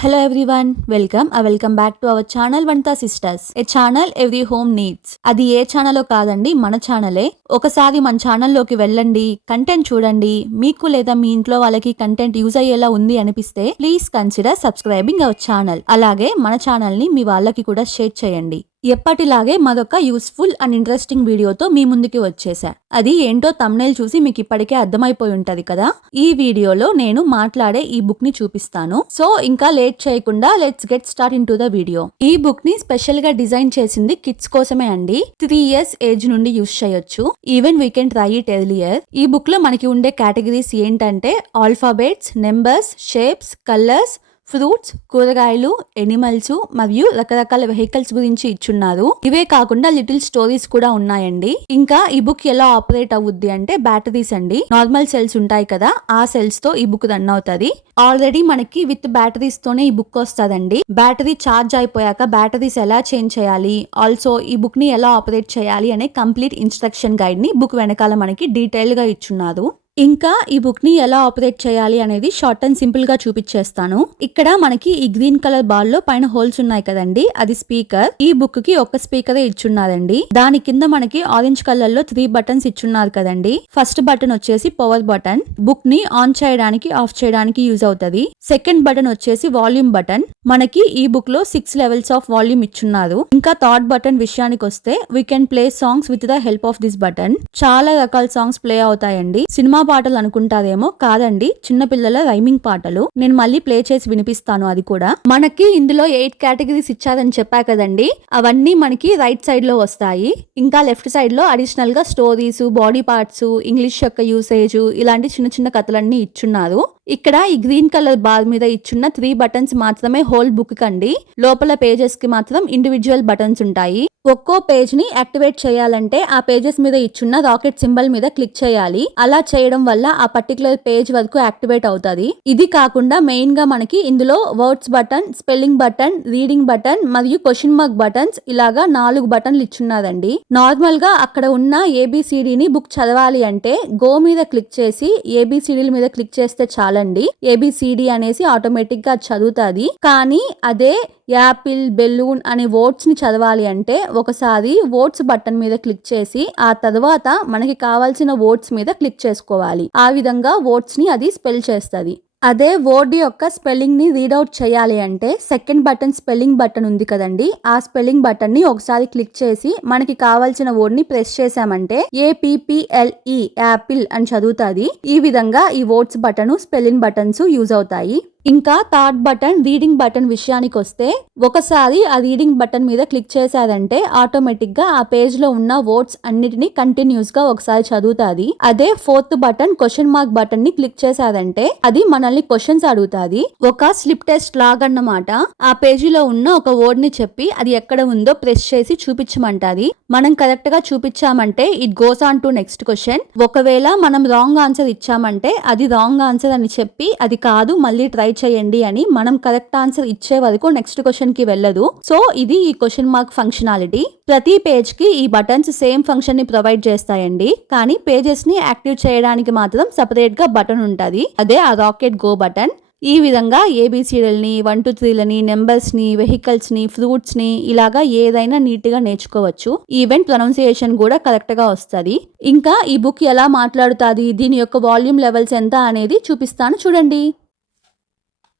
Hello everyone, welcome back to our channel Vanitha Sisters, a channel every home needs. అది ఏ ఛానల్లో కాదండి, మన ఛానలే. ఒకసారి మన ఛానల్లోకి వెళ్ళండి, కంటెంట్ చూడండి. మీకు లేదా మీ ఇంట్లో వాళ్ళకి కంటెంట్ యూజ్ అయ్యేలా ఉంది అనిపిస్తే please consider subscribing our channel. అలాగే మన ఛానల్ ని మీ వాళ్ళకి కూడా షేర్ చేయండి. ఎప్పటిలాగే మరొక యూస్ఫుల్ అండ్ ఇంట్రెస్టింగ్ వీడియోతో మీ ముందుకి వచ్చేసా. అది ఏంటో తమ్నైల్ చూసి మీకు ఇప్పటికే అర్థమైపోయి ఉంటది కదా. ఈ వీడియోలో నేను మాట్లాడే ఈ బుక్ ని చూపిస్తాను. సో ఇంకా లేట్ చేయకుండా let's get start in to the video. ఈ బుక్ ని స్పెషల్ గా డిజైన్ చేసింది కిడ్స్ కోసమే అండి. 3 years ఏజ్ నుండి యూస్ చేయొచ్చు. Even we can try it earlier. ఈ బుక్ లో మనకి ఉండే కేటగిరీస్ ఏంటంటే alphabets, numbers, shapes, colours, fruits, కూరగాయలు, ఎనిమల్స్ మరియు రకరకాల వెహికల్స్ గురించి ఇచ్చున్నారు. ఇవే కాకుండా లిటిల్ స్టోరీస్ కూడా ఉన్నాయండి. ఇంకా ఈ బుక్ ఎలా ఆపరేట్ అవుద్ది అంటే బ్యాటరీస్ అండి. నార్మల్ సెల్స్ ఉంటాయి కదా, ఆ సెల్స్ తో ఈ బుక్ రన్ అవుతుంది. ఆల్రెడీ మనకి విత్ బ్యాటరీస్ తోనే ఈ బుక్ వస్తుందండి. బ్యాటరీ ఛార్జ్ అయిపోయాక బ్యాటరీస్ ఎలా చేంజ్ చేయాలి, ఆల్సో ఈ బుక్ ని ఎలా ఆపరేట్ చేయాలి అనే కంప్లీట్ ఇన్స్ట్రక్షన్ గైడ్ ని బుక్ వెనకాల మనకి డీటెయిల్ గా ఇచ్చున్నారు. ఇంకా ఈ బుక్ ని ఎలా ఆపరేట్ చేయాలి అనేది షార్ట్ అండ్ సింపుల్ గా చూపించేస్తాను. ఇక్కడ మనకి ఈ గ్రీన్ కలర్ బాల్ లో పైన హోల్స్ ఉన్నాయి కదండి, అది స్పీకర్. ఈ బుక్ కి ఒక్క స్పీకరే ఇచ్చున్నారండి. దాని కింద మనకి ఆరెంజ్ కలర్ లో 3 buttons ఇచ్చున్నారు కదండి. ఫస్ట్ బటన్ వచ్చేసి పవర్ బటన్, బుక్ ని ఆన్ చేయడానికి ఆఫ్ చేయడానికి యూజ్ అవుతుంది. సెకండ్ బటన్ వచ్చేసి వాల్యూమ్ బటన్. మనకి ఈ బుక్ లో 6 levels ఆఫ్ వాల్యూమ్ ఇచ్చున్నారు. ఇంకా థర్డ్ బటన్ విషయానికి వస్తే we can play songs with the help of this button. చాలా రకాల సాంగ్స్ ప్లే అవుతాయండి. సినిమా పాటలు అనుకుంటారేమో, కాదండి, చిన్నపిల్లల రైమింగ్ పాటలు. నేను మళ్ళీ ప్లే చేసి వినిపిస్తాను అది కూడా. మనకి ఇందులో 8 కేటగిరీస్ ఇచ్చారని చెప్పా కదండి, అవన్నీ మనకి రైట్ సైడ్ లో వస్తాయి. ఇంకా లెఫ్ట్ సైడ్ లో అడిషనల్ గా స్టోరీస్, బాడీ పార్ట్స్, ఇంగ్లీష్ యొక్క యూసేజ్, ఇలాంటి చిన్న చిన్న కథలన్నీ ఇచ్చున్నారు. ఇక్కడ ఈ గ్రీన్ కలర్ బార్ మీద ఇచ్చున్న 3 buttons మాత్రమే హోల్ బుక్ కండి. లోపల పేజెస్ కి మాత్రం ఇండివిజువల్ బటన్స్ ఉంటాయి. ఒక్కో పేజ్ ని యాక్టివేట్ చేయాలంటే ఆ పేజెస్ మీద ఇచ్చున్న రాకెట్ సింబల్ మీద క్లిక్ చేయాలి. అలా చేయడం వల్ల ఆ పర్టికులర్ పేజ్ వరకు యాక్టివేట్ అవుతుంది. ఇది కాకుండా మెయిన్ గా మనకి ఇందులో words button, spelling button, reading button మరియు క్వశ్చన్ మార్క్ బటన్స్, ఇలాగా 4 బటన్లు ఇచ్చున్నారండి. నార్మల్ గా అక్కడ ఉన్న ఏబిసిడి ని బుక్ చదవాలి అంటే గో మీద క్లిక్ చేసి ఏబిసిడి మీద క్లిక్ చేస్తే చాలండి. ఏబిసిడి అనేసి ఆటోమేటిక్ గా చదువుతుంది. కానీ అదే యాపిల్, బెలూన్ అనే వర్డ్స్ ని చదవాలి అంటే ఒకసారి వర్డ్స్ బటన్ మీద క్లిక్ చేసి ఆ తర్వాత మనకి కావాల్సిన వర్డ్స్ మీద క్లిక్ చేసుకోవాలి. ఆ విధంగా వర్డ్స్ ని అది స్పెల్ చేస్తుంది. అదే వర్డ్ యొక్క స్పెల్లింగ్ ని రీడౌట్ చేయాలి అంటే సెకండ్ బటన్ స్పెల్లింగ్ బటన్ ఉంది కదండి, ఆ స్పెల్లింగ్ బటన్ ని ఒకసారి క్లిక్ చేసి మనకి కావాల్సిన వర్డ్ ని ప్రెస్ చేసామంటే APPLE యాపిల్ అని చదువుతుంది. ఈ విధంగా ఈ words button, spelling buttons use అవుతాయి. ఇంకా థర్డ్ బటన్ రీడింగ్ బటన్ విషయానికి వస్తే ఒకసారి ఆ రీడింగ్ బటన్ మీద క్లిక్ చేశారంటే ఆటోమేటిక్ గా ఆ పేజ్ లో ఉన్న వర్డ్స్ అన్నిటిని కంటిన్యూస్ గా ఒకసారి చదువుతుంది. అదే fourth button question mark button ని క్లిక్ చేశారంటే అది మనల్ని క్వశ్చన్స్ అడుగుతుంది. ఒక స్లిప్ టెస్ట్ లాగన్నమాట. ఆ పేజీలో ఉన్న ఒక వర్డ్ ని చెప్పి అది ఎక్కడ ఉందో ప్రెస్ చేసి చూపించమంటది. మనం కరెక్ట్ గా చూపించామంటే it goes on to next question. ఒకవేళ మనం రాంగ్ ఆన్సర్ ఇచ్చామంటే అది రాంగ్ ఆన్సర్ అని చెప్పి అది కాదు మళ్ళీ ట్రై చేయండి అని మనం కరెక్ట్ ఆన్సర్ ఇచ్చే వరకు నెక్స్ట్ క్వశ్చన్ కి వెళ్ళదు. సో ఇది ఈ క్వశ్చన్ మార్క్ ఫంక్షనాలిటీ. ప్రతి పేజ్ కి ఈ బటన్స్ సేమ్ ఫంక్షన్ ని ప్రొవైడ్ చేస్తాయండి. కానీ పేజెస్ ని యాక్టివ్ చేయడానికి మాత్రం సెపరేట్ గా బటన్ ఉంటది. అదే ఆ రాకెట్ గో బటన్. ఈ విధంగా ఏబిసిడల్ని, 1 to 3లని, నెంబర్స్ ని, వెహికల్స్ ని, ఫ్రూట్స్ ని ఇలాగా ఏదైనా నీట్ గా నేర్చుకోవచ్చు. ఈవెన్ ప్రొనౌన్సియేషన్ కూడా కరెక్ట్ గా వస్తుంది. ఇంకా ఈ బుక్ ఎలా మాట్లాడుతుంది, దీని యొక్క వాల్యూమ్ లెవెల్స్ ఎంత అనేది చూపిస్తాను చూడండి.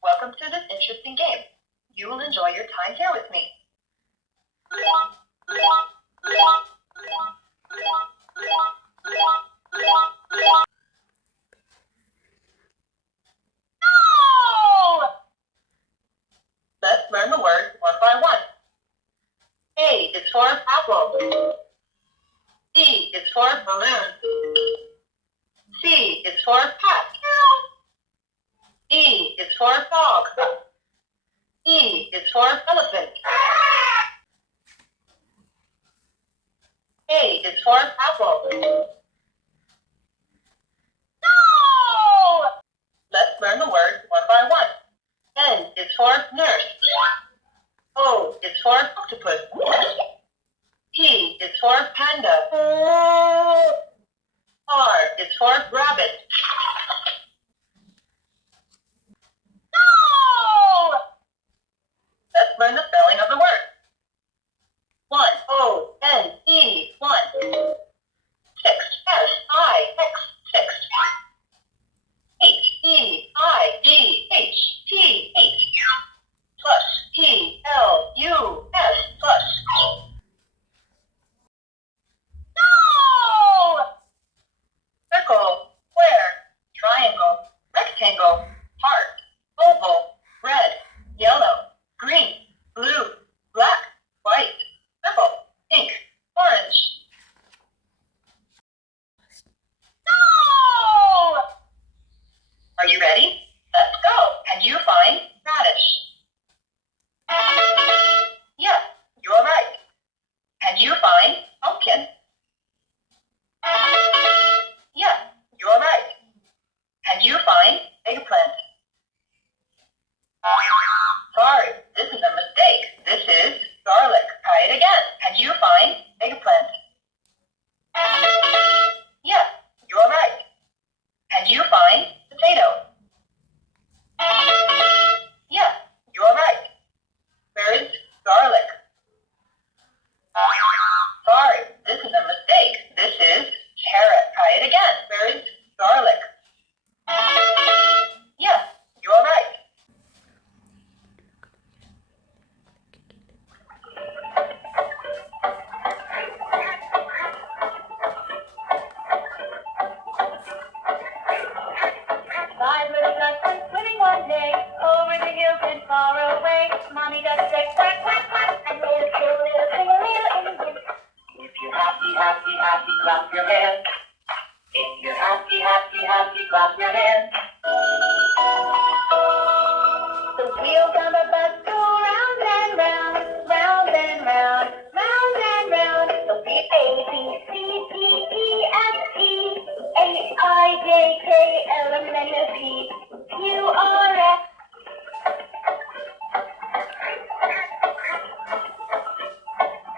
Welcome to this interesting game. You will enjoy your time here with me. No! Let's learn the words one by one. A is for apple. B is for balloon. C is for cat. E is for dog. E is for elephant. A is for apple. No! Let's learn the words one by one. N is for nurse. O is for octopus. P is for panda. R is for rabbit. No! P-U-R-F.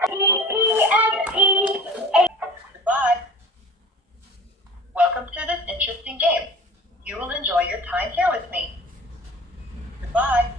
P-E-S-E. Goodbye. Welcome to this interesting game. You will enjoy your time here with me. Goodbye.